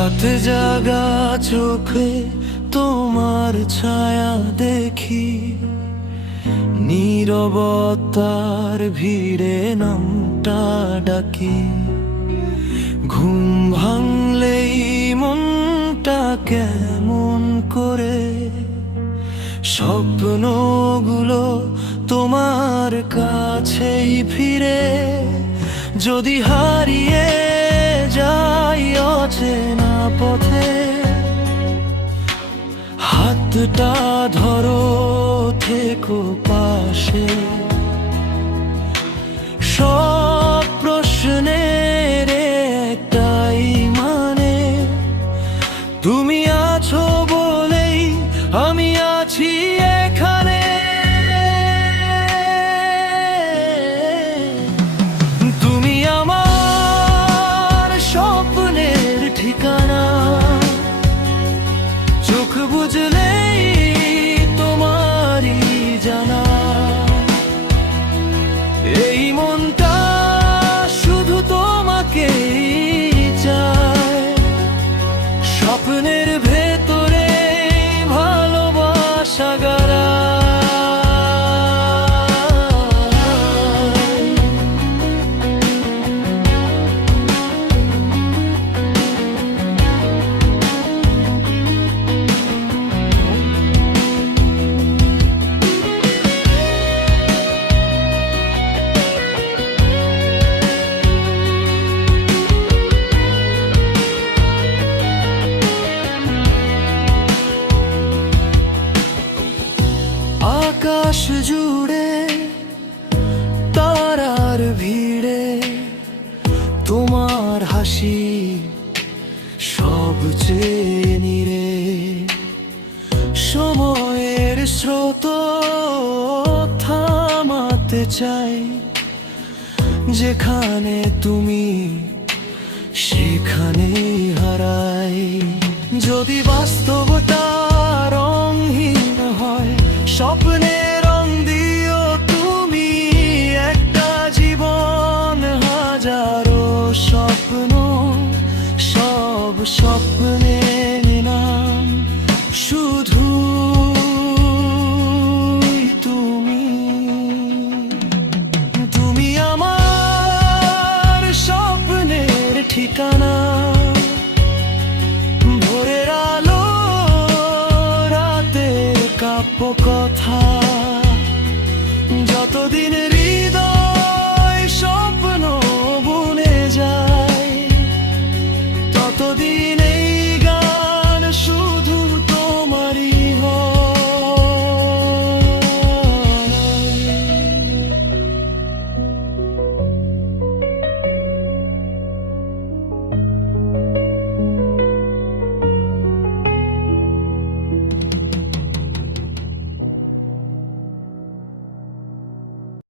রাত জাগা চোখে তোমার ছায়া দেখি, নীরবতার ভিড়ে নামটা ডাকি। ঘুম ভাঙলেই মনটা কেমন করে, স্বপ্নগুলো তোমার কাছেই ফিরে। যদি হারিয়ে যাই অচেনা পথে, হাতটা ধরো, থেকো পাশে। সব প্রশ্নের একটাই মানে, তুমি আছো বলেই আমি আছি এখানে। তুমি আমার স্বপ্নের ঠিকানা, চোখ বুঝলেই তোমারই জানা। এই মনটা শুধু তোমাকেই চায়, স্বপ্নের ভেতরে ভালোবাসা গড়া। আকাশ জুড়ে তারার ভিড়ে, তোমার হাসি সবচেয়ে নীরে। সময়ের স্রোত থামাতে চাই, যেখানে তুমি সেখানেই হারাই। যদি বাস্তবতা